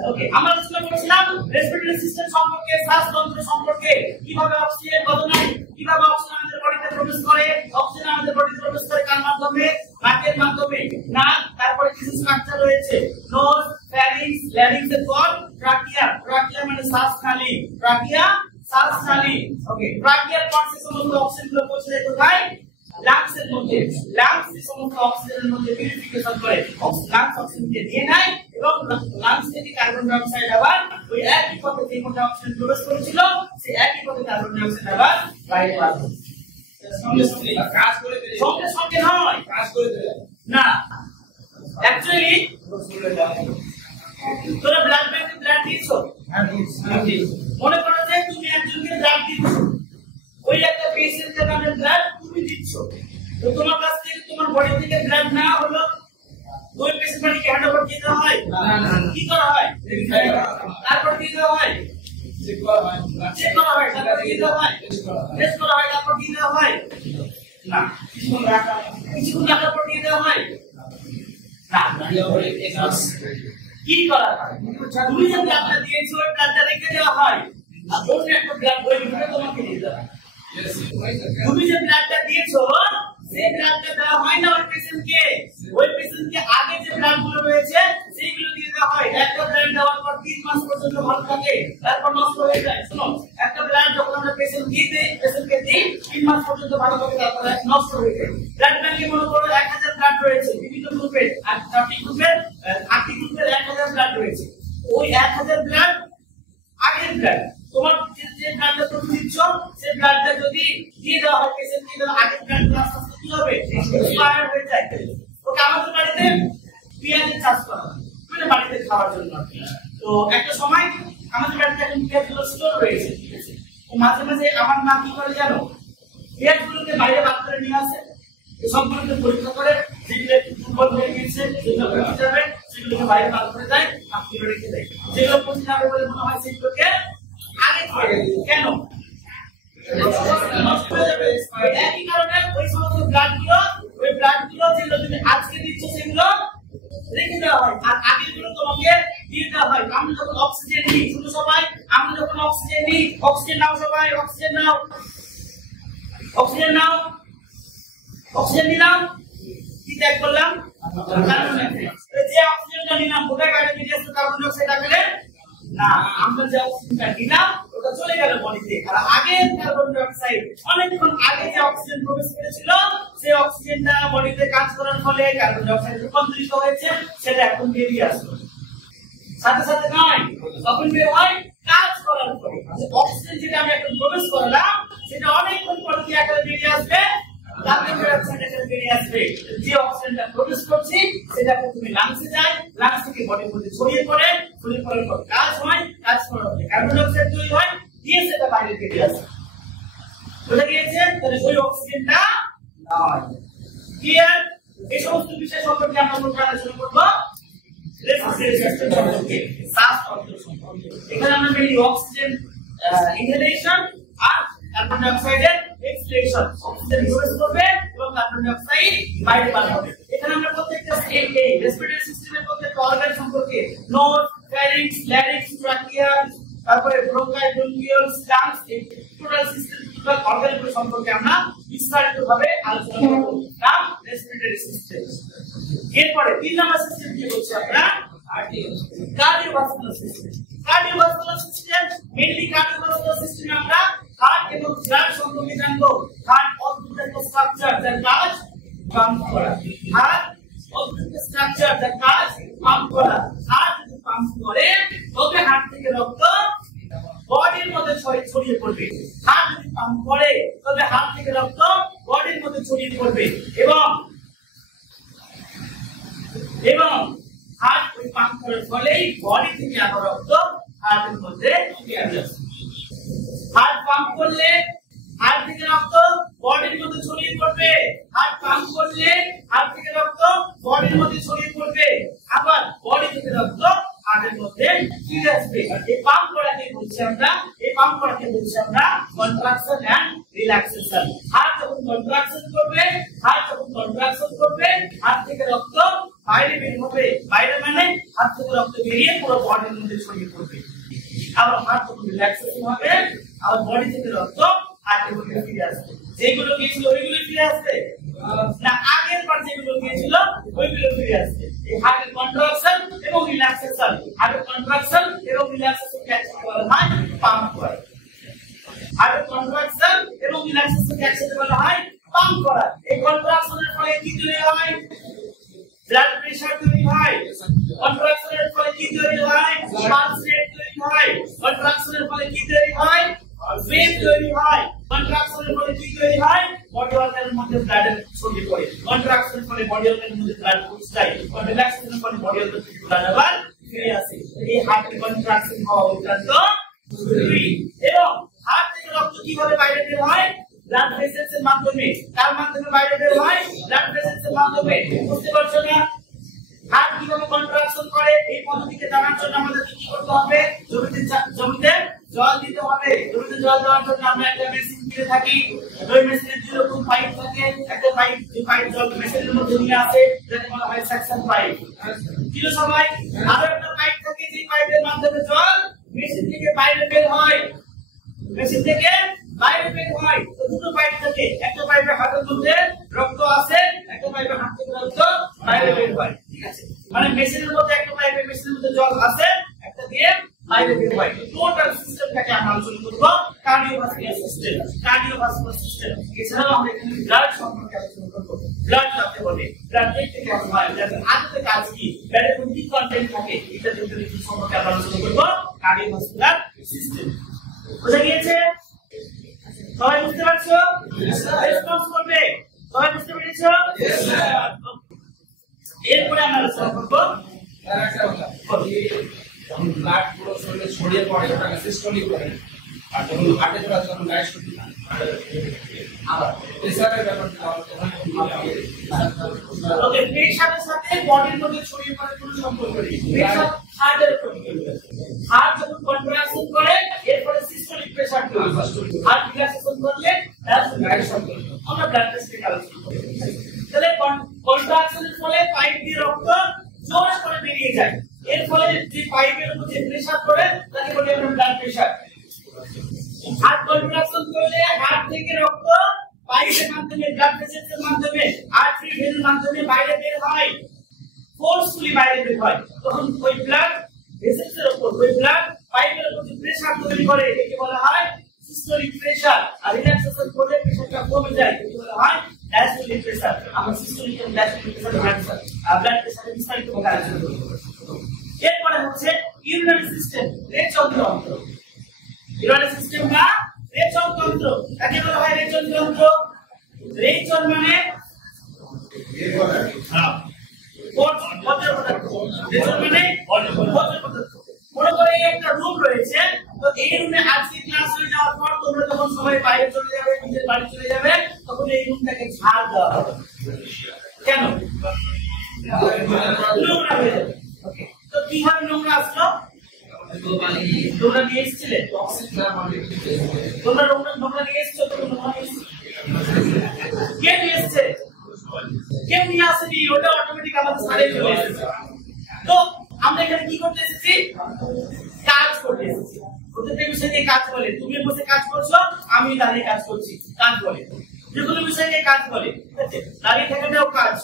ওকে, আমরা আলোচনা করেছিলাম রেসপিরেটরি সিস্টেম সম্পর্কে, শ্বাসতন্ত্র সম্পর্কে, কিভাবে অক্সিজেন বদল হয়, কিভাবে অক্সিজেন আমাদের বডিতে প্রবেশ করে। অক্সিজেন আমাদের বডিতে প্রবেশ করে কার মাধ্যমে? নাকের মাধ্যমে। নাক, তারপরে কিছু স্ট্রাকচার রয়েছে, নোজ, ফ্যারিংস, ল্যারিংস এর পর ট্রাকিয়া। ট্রাকিয়া মানে শ্বাসনালী, ট্রাকিয়া শ্বাসনালী। ওকে, ট্রাকিয়ার পর সে সমস্ত অক্সিজেন গুলো পৌঁছে যায় কোথায়? লাংস এর মধ্যে। লাংস এই সমস্ত অক্সিজেনের মধ্যে পিউরিফিকেশন করে, লাংস অক্সিজেনকে নিয়ে নেয়, এবং লাংস থেকে কার্বন ডাই অক্সাইড আবার ওই একই পথে যে পথে অক্সিজেন প্রবেশ করেছিল, সেই একই পথে কার্বন ডাই অক্সাইড আবার বাইরে বার হয়। সঙ্গে সঙ্গে কাজ করে দিলে, সঙ্গে সঙ্গে নয়, কাজ করে দিলে না। অ্যাকচুয়ালি তোরা ব্লাড ব্যাংকে ব্লাড দিয়েছো, মনে করো যে তুমি একজনকে ব্লাড দিচ্ছ, ওই একটা পেশেন্টের নামে ব্লাড তুমি দিচ্ছ, তো তোমার কাছ থেকে তোমার বডি থেকে ব্লাড না হলো, ওই পেশেন্ট বাড়িকে হ্যান্ড ওভার দিয়ে দেওয়া হয় না? কি করা হয়? তারপর দিয়ে দেওয়া হয়, চেক করা হয়, তারপর দিয়ে দেওয়া হয়, টেস্ট করা হয়, তারপর দিয়ে দেওয়া হয় না? কিছুক্ষণ রাখার পর দিয়ে দেওয়া হয় না? কি করা হয়? তুমি যে ব্লাডটা দিয়েছো, ওই ব্লাডটা রেখে দেওয়া হয়, আর অন্য একটা ব্লাড ওই ভিতরে তোমাকে দিয়ে দেওয়া হয়। তুমি যে ব্লাডটা দিয়েছো, সেই ব্লাডটা দেওয়া হয় না ওই পেশেন্টকে, ওই পেশেন্টকে আগে যে ব্লাড গুলো রয়েছে সেইগুলো দিয়ে দেওয়া হয়। একটা ব্লাড দেওয়ার পর 3 মাস পর্যন্ত ভালো থাকে, তারপর নষ্ট হয়ে যায়। শুনো, একটা ব্লাড যখন আমরা পেশেন্টকে দিই 3 মাস পর্যন্ত ভালো থাকে, তারপর নষ্ট হয়ে যায়। ব্লাড ব্যাংকে মনে করো 1000 ব্লাড রয়েছে বিভিন্ন গ্রুপের, 30 গ্রুপের 1000 ব্লাড রয়েছে। ওই 1000 ব্লাড ব্লাড তোমার যে ব্লাডটা তুমি দিচ্ছ সেই ব্লাডটা যদি দিয়ে দেওয়া হয় পেশেন্ট দিয়ে দেওয়া আগে ব্লাড আস্তে আস্তে কি হবে এক্সপায়ার হয়ে যায়। ওকে আমাদের বাড়িতে পেঁয়াজের চাষ করা হয় মানে বাড়িতে খাওয়ার জন্য। তো একটা সময় আমাদের বাড়িতে এখন পেঁয়াজগুলো স্টোর রয়েছে, ঠিক আছে। তো মাঝে মাঝে আমার মা কি করে জানো, পেঁয়াজগুলোকে বাইরে বার করে নিয়ে আসে, সবগুলোকে পরীক্ষা করে যেগুলো একটু দুর্বল হয়ে গেছে যেগুলো পচে যাবে সেগুলোকে বাইরে বার করে দেয়, আপনি রেখে দেয়। যেগুলো পচে যাবে বলে মনে হয় সেগুলোকে আগে খাওয়া যায়। কেন? নষ্ট হয়ে যাবে। একই কারণে ওই সমস্ত ব্লাডগুলো যেগুলো তুমি আজকে দিচ্ছ সেগুলো রেখে দেওয়া হয় আর আগেরগুলো তোমাকে দিয়ে দেওয়া হয়। আমরা যখন অক্সিজেন নিই, শুধু সবাই আমরা যখন অক্সিজেন নিই, অক্সিজেন নাও সবাই, অক্সিজেন নাও, অক্সিজেন নাও, অক্সিজেন নিলাম, কি ত্যাগ করলাম? Carbon die oxide. যে অক্সিজেনটা নিলাম ওটা বাইরে বেরিয়ে আসছে কার্বন ডাই অক্সাইড আকারে না, আমরা যে অক্সিজেনটা নিলাম ওটা চলে গেল বডিতে। আর আগে কার্বন ডাই অক্সাইড অনেকক্ষণ আগে যে অক্সিজেন প্রবেশ করেছিল সেই অক্সিজেনটা বডিতে কাজ করার ফলে কার্বন ডাই অক্সাইড রূপান্তরিত হয়েছে, সেটা এখন বেরিয়ে আসলো। সাথে সাথে নয়, তখন বের হয় কাজ করার পরে। অক্সিজেন যেটা আমি এখন প্রবেশ করলাম সেটা অনেকক্ষণ পরে কি আকারে বেরিয়ে আসবে, কার্বন ডাই অক্সাইড আকারে বেরিয়ে আসবে। যে অক্সিজেনটা প্রবেশ করছি সেটা প্রথমে লাংসে যায়, লাংস থেকে বডির মধ্যে ছড়িয়ে পড়ে, ছড়িয়ে পড়ার পর কাজ হয়, কাজ করার পরে কার্বন ডাই অক্সাইড তৈরি হয়, দিয়ে সেটা বাইরে বেরিয়ে আসে। বুঝে গিয়েছে? তাহলে ওই অক্সিজেনটা নয়। ক্লিয়ার? এই সমস্ত বিষয় সম্পর্কে আমরা আলোচনা করব রেসপিরেটরি সিস্টেম সম্পর্কে, শ্বাসতন্ত্র সম্পর্কে। এখানে আমরা মেইনলি অক্সিজেন ইনহেলেশন আর কার্বন ডাই অক্সাইডের এক্সপিরেশন, অক্সিজেন প্রবেশ করবে এবং কার্বন ডাই অক্সাইড বাইরে বার হবে। এখানে আমরা প্রত্যেকটা এই রেসপিরেটরি সিস্টেমের প্রত্যেকটা অর্গান সম্পর্কে নোজ, ফ্যারিংস, ল্যারিংস, ট্রাকিয়া, তারপরে ব্রোঙ্কাই, ব্রোঙ্কিওলস, লাংস, টোটাল সিস্টেম টোটাল অর্গানগুলো সম্পর্কে আমরা বিস্তারিতভাবে আলোচনা করব। নাম রেসপিরেটরি সিস্টেম। এরপরে 3 নম্বর সিস্টেম কি বলছি আমরা? Cardiovascular system. Cardiovascular system mainly cardiovascular সিস্টেমে আমরা হার্ট এবং ব্লাড সম্পর্কে জানবো। হার্ট অদ্ভুত একটা স্ট্রাকচার যার কাজ পাম্প করা। হার্ট অদ্ভুত স্ট্রাকচার যার কাজ পাম্প করা। হার্ট যদি পাম্প করে তবে হার্ট থেকে রক্ত বডির মধ্যে ছড়িয়ে পড়বে। হার্ট যদি পাম্প করে তবে হার্ট থেকে রক্ত বডির মধ্যে ছড়িয়ে পড়বে এবং হার্ট ওই পাম্প করার ফলেই বডি থেকে আবার রক্ত হার্টের মধ্যে আসবে। হার্ট পাম্প করলে হার্ট থেকে রক্ত বডির মধ্যে ছড়িয়ে পড়বে। হার্ট পাম্প করলে হার্ট থেকে রক্ত বডির মধ্যে ছড়িয়ে পড়বে, আবার বডি থেকে রক্ত হার্টের মধ্যে ফিরে আসবে। এই পাম্প করাকে বলছি আমরা, কন্ট্রাকশন এন্ড রিল্যাক্সেশন। হার্ট যখন কন্ট্রাকশন করবে, হার্ট থেকে রক্ত বাইরে বের হবে। বাইরে মানে হাত থেকে রক্ত বেরিয়ে পুরো বডির মধ্যে ছড়িয়ে পড়বে। আবার হার্ট যখন রিল্যাক্সেশন হবে, আবার বডি থেকে রক্ত হার্টের মধ্যে ফিরে আসবে। যেগুলো গিয়েছিল ওইগুলো ফিরে আসবে না, আগের বার যেগুলো গিয়েছিল ওইগুলো ফিরে আসবে। এই হার্টের কন্ট্রাকশন এবং রিল্যাক্সেশন, হার্টের কন্ট্রাকশন এবং রিল্যাক্সেশন কে একসাথে বলা হয় পাম্প করা। হার্টের কন্ট্রাকশন এবং রিল্যাক্সেশন কে একসাথে বলা হয় পাম্প করা। এই কন্ট্রাকশনের ফলে কি তৈরি হয়? ব্লাড প্রেসার তৈরি হয়। কন্ট্রাকশনের ফলে কি তৈরি হয়? পালস রেট তৈরি হয়। কন্ট্রাকশনের ফলে কি তৈরি হয়? ওয়েভ তৈরি হয়। কন্ট্রাকশনের ফলে কি তৈরি হয়? বডি অর্গানের মধ্যে ব্লাড ছড়িয়ে পড়ে। কন্ট্রাকশনের ফলে বডি অর্গানের মধ্যে ব্লাড পৌঁছায়। রিল্যাক্সেশনের ফলে বডি অর্গান থেকে ব্লাড আবার ফিরে আসে। এই হার্টের কন্ট্রাকশন হওয়া অত্যন্ত জরুরি। এবং হার্ট থেকে রক্ত কিভাবে বাইরে বের হয়? ব্লাড ভেসেলস এর মাধ্যমে। তার মাধ্যমে বাইরে বের হয় ব্লাড ভেসেলস এর মাধ্যমে। বুঝতে পারছো না? হার্ট কিভাবে কন্ট্রাকশন করে এই পদ্ধতিকে জানার জন্য আমাদের কি করতে হবে? জমিতে জল দিতে হবে। জমিতে জল দেওয়ার জন্য আমরা একটা মেশিন কিনে থাকি। ওই মেশিনের যেরকম পাইপ থাকে, একটা পাইপ যে পাইপ জল মেশিনের মধ্যে নিয়ে আসে, যেটাকে বলা হয় সাকশন পাইপ। কিলো সবাই আরো একটা পাইপ থাকে, যে পাইপের মাধ্যমে জল মেশিন থেকে বাইরে বের হয়। মেশিন থেকে বাইরে বের হয়। তো দুটো পাইপ থাকে, একটা পাইপে হাতের মধ্যে রক্ত আসে, একটা পাইপে হাত থেকে রক্ত বাইরে বের হয়। ঠিক আছে, মানে মেশিনের মধ্যে একটা পাইপে মেশিনের মধ্যে জল আসে, একটা দিয়ে বাইরে বের হয়। টোটাল সিস্টেমটাকে আমরা আলোচনা করব কার্ডিওভাস্কুলার সিস্টেম। কার্ডিওভাস্কুলার সিস্টেম এছাড়াও আমরা এখানে ব্লাড সম্পর্কে আলোচনা করব। ব্লাড কাকে বলে, ব্লাড থেকে কেমন হয়, ব্লাডের আদতে কাজ কি, ব্লাডের মধ্যে কি কন্টেন্ট থাকে, এটা সম্পর্কে আমরা আলোচনা করব কার্ডিওভাস্কুলার সিস্টেম। ছড়িয়ে পড়ে ওটাকে সিস্টোলিক করে আর যখন হার্টে চলে আসে তখন ডায়াস্টোলিক আবার প্রেসারের ব্যাপারটা ওকে প্রেসারের সাথে বডির মধ্যে ছড়িয়ে পড়ার কোনো সম্পর্ক নেই প্রেসার হার্টের উপর ডিপেন্ড করে হার্ট যখন কন্ট্রাকশন করে এরপরে সিস্টোলিক প্রেসার তৈরি হয় হার্ট রিল্যাক্সেশন করলে ডায়াস্টোলিক আমরা ব্লাড প্রেসার আলোচনা করব তাহলে কন্ট্রাকশনের ফলে পাইপ দিয়ে রক্ত জোরে করে বেরিয়ে যায় এর ফলে যে পাইপের মধ্যে প্রেসার পড়ে তাকে বলি আমরা ব্লাড প্রেসার হার্ট কন্ট্রাকশন করলে হার্ট থেকে রক্ত পাইপের মাধ্যমে ব্লাড ভেসেলসের মাধ্যমে আর্টারি ভেনের মাধ্যমে বাইরে বের হয় ফোর্সফুলি বাইরে বের হয় তখন ওই ব্লাড ভেসেলসের উপর ওই ব্লাড পাইপের উপর যে প্রেসার তৈরি করে একে বলা হয় সিস্টোলিক প্রেসার আর রিল্যাক্সেশন করলে প্রেসারটা কমে যায় একে বলা হয় ডায়াস্টোলিক প্রেসার আমরা সিস্টোলিক এবং ডায়াস্টোলিক প্রেসার ব্লাড প্রেসারের বিস্তারিত ভাবে আলোচনা করব এরপরে হচ্ছে ইউরিনারি সিস্টেম রেচনতন্ত্র ইউরিনারি সিস্টেম বা রেচনতন্ত্র কাকে বলা হয় রেচনতন্ত্র রেচন মানে হ্যাঁ মনে করে একটা রুম রয়েছে তো এই রুমে আজকে ক্লাস হয়ে যাওয়ার পর তোমরা যখন সবাই বাইরে চলে যাবে নিজের বাড়ি চলে যাবে তখন এই রুমটাকে ঝাড় দেওয়া হবে কেন নোংরা হয়ে যাবে তো কিভাবে নোংরা আসলো তোমরা নিয়ে এসেছিলে তোমরা নোংরা নিয়ে এসছো কে নিয়ে এসছে কেউ নিয়ে আসেনি ওটা অটোমেটিক আমাদের সাড়ে চলে এসেছে তো আমরা এখানে কি করতে এসেছি কাজ করতে এসেছি প্রত্যেকটা বিষয় নিয়ে কাজ বলে তুমি বসে কাজ করছো আমি দাঁড়িয়ে কাজ করছি কাজ বলে যে কোনো বিষয় নিয়ে কাজ বলে ঠিক আছে দাঁড়িয়ে থাকাটাও কাজ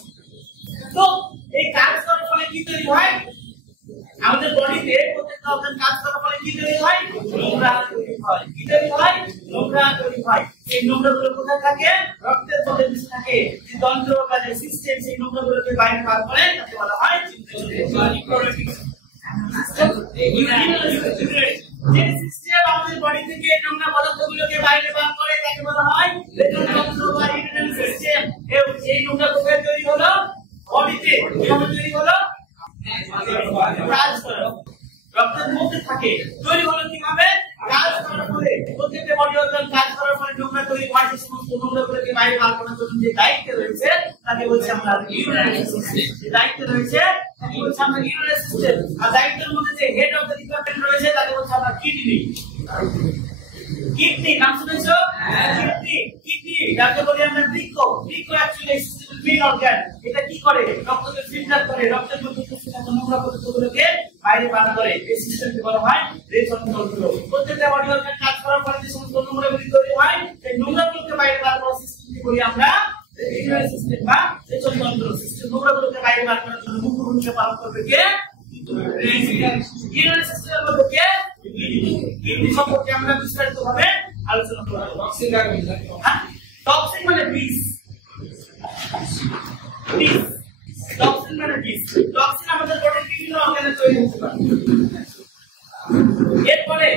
তো এই কাজ করার ফলে কি তৈরি হয় আমাদের বডিতে প্রত্যেকটা অর্গান কাজ করার ফলে কি তৈরি হয় নোংরা তৈরি হয় কি তৈরি হয় নোংরা তৈরি হয় এই নোংরাগুলো কোথায় থাকে রক্তের মধ্যে মিশে থাকে যে যন্ত্র বা যে সিস্টেম সেই নোংরাগুলোকে বাইরে বার করে তাকে বলা হয় যে সিস্টেম আমাদের বডি থেকে নোংরা পদার্থগুলোকে বাইরে বার করে তাকে বলা হয় রেচনতন্ত্র বা ইউরিনারি সিস্টেম এই নোংরা কোথায় তৈরি হলো বডিতে কিভাবে তৈরি হলো রক্তের মধ্যে থাকে তৈরি হলো কিভাবে কাজ করার ফলে প্রত্যেকটা বডি অর্গান কাজ করার ফলে নোংরা তৈরি হয় যে সমস্ত নোংরাগুলোকে বাইরে বার করার জন্য যে দায়িত্ব রয়েছে তাকে বলছি আমরা ইউরিনারি সিস্টেম যে দায়িত্ব রয়েছে তাকে বলছি আমরা ইউরিনারি সিস্টেম আর দায়িত্বের মধ্যে যে হেড অফ দ্য ডিপার্টমেন্ট রয়েছে তাকে বলছি আমরা কিডনি কিডনি নাম শুনেছো কিডনি যাকে বলি আমরা বৃক্ক অ্যাকচুয়ালি মেইন অর্গান এটা কি করে রক্তকে ফিল্টার করে রক্তের মধ্যে উপস্থিত থাকা নোংরা পদার্থগুলোকে বাইরে বার করে এই সিস্টেমকে বলা হয় রেচনতন্ত্র প্রত্যেকটা বডি অর্গান কাজ করার পরে যে সমস্ত নোংরাগুলি তৈরি হয় সেই নোংরাগুলোকে বাইরে বার করার সিস্টেমকে বলি আমরা ইউরিনারি সিস্টেম বা রেচনতন্ত্র সিস্টেম নোংরাগুলোকে বাইরে বার করার জন্য মুখ্য ভূমিকা পালন করবে কে ইউরিনারি সিস্টেমের মধ্যে কে কিডনি সম্পর্কে আমরা বিস্তারিতভাবে আলোচনা করব টক্সিন মানে বিষ টক্সিন মানে বিষ টক্সিন আমাদের বডির বিভিন্ন অর্গানে তৈরি হতে পারে এরপরে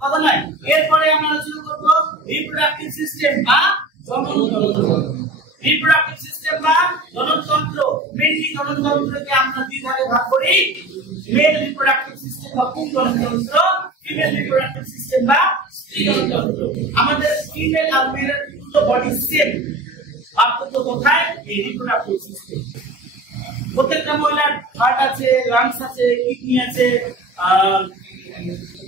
কথা নয় এরপরে আমরা আলোচনা করব রিপ্রোডাক্টিভ সিস্টেম বা জননতন্ত্র রিপ্রোডাক্টিভ সিস্টেম বা জননতন্ত্র মেইনলি জননতন্ত্রকে আমরা দুই ভাগে ভাগ করি মেল রিপ্রোডাক্টিভ সিস্টেম বা পুংজননতন্ত্র ফিমেল রিপ্রোডাক্টিভ সিস্টেম বা স্ত্রীজননতন্ত্র আমাদের ফিমেল আর মেলের দুটো বডি সেম পার্থক্য কোথায় এই রিপ্রোডাক্টিভ সিস্টেম প্রত্যেকটা মহিলার হার্ট আছে লাংস আছে কিডনি আছে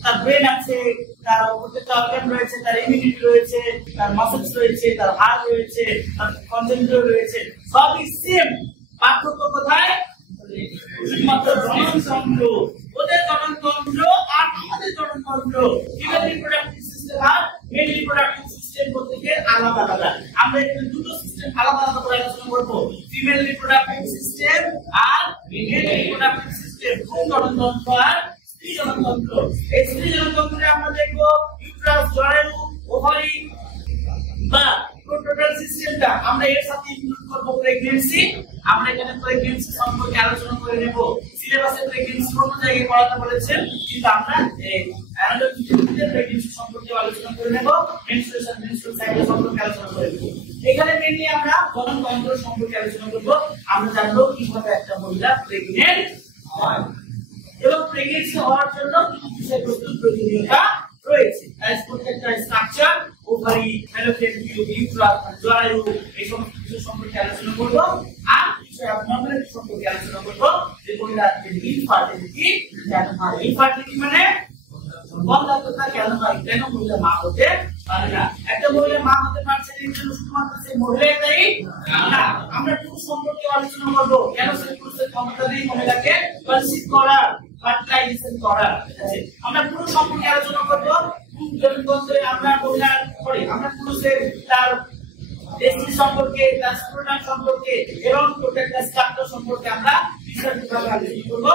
তার ব্রেন আছে তার প্রত্যেকটা অর্গান রয়েছে তার ইমিউনিটি রয়েছে তার মাসলস রয়েছে তার হাড় রয়েছে তার কনজেনিটাল রয়েছে সবই সেম পার্থক্য কোথায় শুধুমাত্র জননতন্ত্র ওদের জননতন্ত্র আর আমাদের জননতন্ত্র ফিমেল রিপ্রোডাক্টিভ সিস্টেম আর মেল রিপ্রোডাক্টিভ সিস্টেম প্রত্যেকে আলাদা আলাদা আমরা এখানে দুটো সিস্টেম আলাদা আলাদা করে আলোচনা করব ফিমেল রিপ্রোডাক্টিভ সিস্টেম আর মেল রিপ্রোডাক্টিভ সিস্টেম জননতন্ত্র আর স্ত্রীজননতন্ত্র এই স্ত্রীজননতন্ত্রে আমরা দেখব ইউট্রাস জরায়ু ওভারি বা টোটাল সিস্টেমটা আমরা এর সাথে ইনক্লুড করব প্রেগন্যান্সি আমরা এখানে প্রেগন্যান্সি সম্পর্কে আলোচনা করে নেব সিলেবাসে প্রেগন্যান্সি কোন জায়গায় পড়াতে বলেছেন কিন্তু আমরা এই অ্যানাটমিতে প্রেগন্যান্সি সম্পর্কে আলোচনা করে নেব মেনস্ট্রুয়েশন মেনস্ট্রুয়াল সাইকেল সম্পর্কে আলোচনা করে নেব এখানে মেইনলি আমরা জননতন্ত্র সম্পর্কে আলোচনা করব আমরা জানবো কিভাবে একটা মহিলা প্রেগন্যান্ট হয় এবং প্রেগন্যান্সি হওয়ার জন্য কিছু বিষয় বস্তুর প্রয়োজনীয়তা রয়েছে। অ্যাজ প্রত্যেকটা structure, ovary, Fallopian tube, uterus, জরায়ু, এই সমস্ত কিছু সম্পর্কে আলোচনা করব। আর কিছু অ্যাবনর্মালিটি সম্পর্কে আলোচনা করব, যে মহিলাদের ইনফার্টিলিটি কেন হয়। ইনফার্টিলিটি মানে বন্ধাত্মতা কেন হয়, কেন মহিলা মা হতে পারে না। একটা মহিলা মা হতে পারছে না, এর জন্য শুধুমাত্র সেই মহিলাই দায়ী না। আমরা পুরুষ সম্পর্কে আলোচনা করব, কেন সেই পুরুষের ক্ষমতা নেই মহিলাকে কনসিভ করার, ফার্টিলাইজেশন করার। ঠিক আছে, আমরা পুরুষ সম্পর্কে আলোচনা করব। জনতন্ত্রে আমরা মহিলার পরে আমরা পুরুষের তার টেস্টি সম্পর্কে, তার স্ক্রোটাম সম্পর্কে এবং প্রত্যেকটা স্ট্রাকচার সম্পর্কে আমরা বিস্তারিতভাবে আলোচনা করব।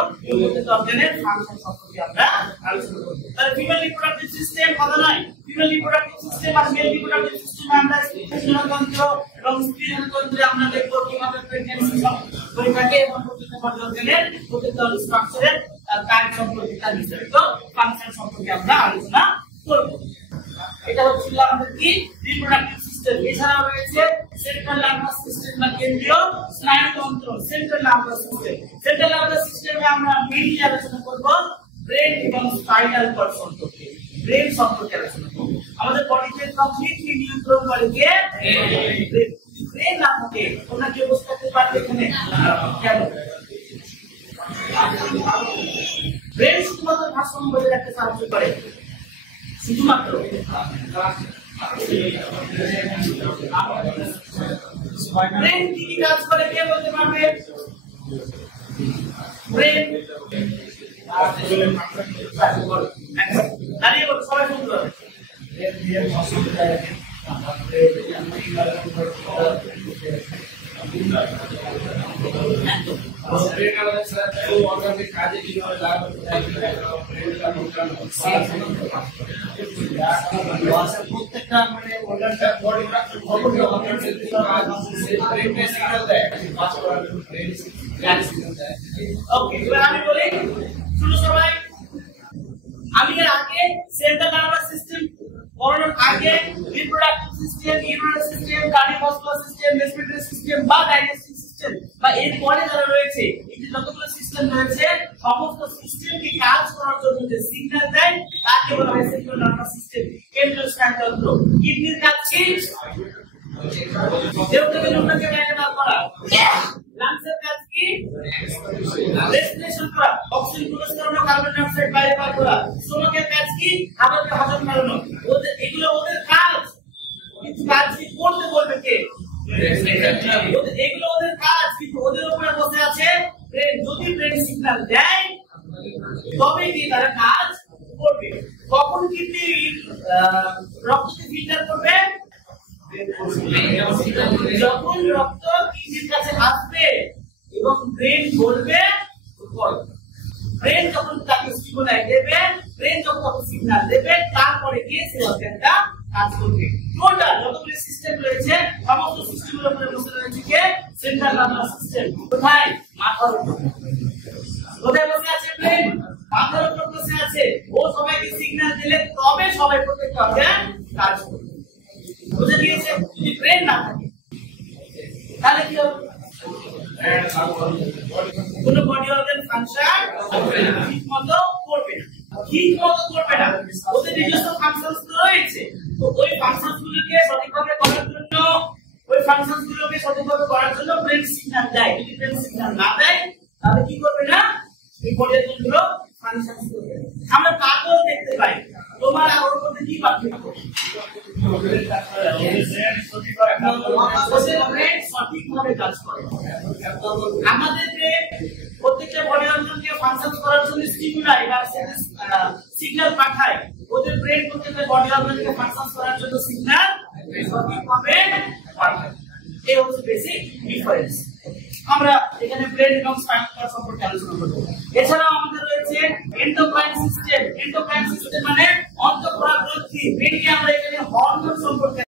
প্রত্যেকটা অর্গানের ফাংশন সম্পর্কে আমরা আলোচনা করব। তাহলে ফিমেল রিপ্রোডাক্টিভ সিস্টেম কথা নয়, ফিমেল রিপ্রোডাক্টিভ সিস্টেম আর মেল রিপ্রোডাক্টিভ সিস্টেমে আমরা জনতন্ত্র এবং স্ত্রীজনতন্ত্রে আমরা দেখব কিভাবে প্রেগন্যান্সি হয়ে থাকে এবং প্রত্যেকটা অর্গানের প্রত্যেকটা স্ট্রাকচারের কাজ সম্পর্কে, তার বিস্তারিত ফাংশন সম্পর্কে আমরা আলোচনা করব। এটা হচ্ছিল আমাদের কি রিপ্রোডাক্টিভ সিস্টেম। এছাড়াও রয়েছে সেন্ট্রাল নার্ভাস সিস্টেম বা কেন্দ্রীয় স্নায়ুতন্ত্র, central nervous system. Central nervous সিস্টেমে আমরা মেইনলি আলোচনা করব ব্রেন এবং স্পাইনাল কর্ড সম্পর্কে, ব্রেন সম্পর্কে আলোচনা করব। আমাদের বডিকে কমপ্লিটলি নিয়ন্ত্রণ করে কে? ব্রেন। ব্রেন না থাকে তোমরা কি বুঝতে করতে পারবে এখানে কেন? ব্রেন শুধুমাত্র ভারসাম্য বজায় রাখতে সাহায্য করে, শুধুমাত্র ব্রেন কি কি কাজ করে কে বলতে পারবে? ব্রেন দাঁড়িয়ে বলো, সবাই শুনতে হবে। প্রত্যেকটা মানে অর্গানটা বডি ওকে, এবার আমি বলি, শুনো সবাই। আমি এর আগে সেন্ট্রাল নার্ভাস সিস্টেম বলার আগে reproductive system, urinary system, cardiovascular system, respiratory system বা ডাইজেস্টিভ সিস্টেম বা এর পরে যারা রয়েছে, এই যে যতগুলো সিস্টেম রয়েছে সমস্ত সিস্টেমকে কাজ করার জন্য যে সিগন্যাল দেয় তাকে বলা হয় সেন্ট্রাল নার্ভাস সিস্টেম, কেন্দ্রীয় স্নায়ুতন্ত্র। কিডনির কাজ কি? দেহ থেকে নোংরাকে বাইরে বার করা। লাংসের কাজ কি? রেসপিরেশন করা, অক্সিজেন প্রবেশ করানো, কার্বন ডাই অক্সাইড বাইরে বার করা। স্টোমাকের কাজ কি? খাবারকে হজম করানো। এগুলো ওদের কাজ, কিন্তু কাজ কি করতে বলবে কে? এগুলো ওদের কাজ, কিন্তু ওদের উপরে বসে আছে ব্রেন। যদি ব্রেন সিগন্যাল দেয় তবে কি তারা কাজ করবে। কখন কিডনি রক্তকে ফিল্টার করবে? যখন রক্ত কিডনির কাছে আসবে এবং ব্রেন বলবে, ব্রেন যখন তাকে স্টিমুলাই দেবে, ব্রেন যখন সিগন্যাল দেবে, তারপরে গিয়ে সেই অর্গানটা কাজ করবে। টোটাল যতগুলো সিস্টেম রয়েছে সমস্ত সিস্টেমের উপরে বসে রয়েছে কে? Central nervous system. কোথায়? মাথার উপর। কোথায় বসে আছে ব্রেন? মাথার উপর বসে আছে। ও সবাইকে সিগন্যাল দিলে তবে সবাই প্রত্যেকটা অর্গান কাজ করবে। বুঝে গিয়েছে? যদি ব্রেন না থাকে তাহলে কি হবে? কোন বডি অর্গান ফাংশন ঠিক মতো করবে না, ঠিক মতো করবে না। ওদের নিজস্ব ফাংশন রয়েছে, তো ওই ফাংশন গুলোকে সঠিকভাবে করার জন্য, ব্রেন সিগন্যাল দেয়। যদি ব্রেন সিগন্যাল না দেয় তাহলে কি করবে না? এই বডি অর্গান গুলো ফাংশন করবে না। আমরা কাগজ দেখতে পাই, তোমার আর ওর মধ্যে কি পার্থক্য? সঠিকভাবে কাজ করে। আমাদের প্রত্যেকটা বডি অর্গানকে ফাংশন করার জন্য স্টিমুলাই বা সিগন্যাল পাঠায়, ওদের ব্রেন প্রত্যেকটা বডি অর্গানকে ফাংশন করার জন্য সিগন্যাল সঠিকভাবে পাঠায়। এই হচ্ছে বেসিক ডিফারেন্স। আমরা এখানে ব্রেন এবং স্পাইনাল কর্ড সম্পর্কে আলোচনা করব। এছাড়াও আমাদের রয়েছে এন্ডোক্রাইন সিস্টেম। এন্ডোক্রাইন সিস্টেম মানে অন্তঃপ্রাণ গ্রন্থি। ব্রেনকে আমরা এখানে হরমোন সম্পর্কে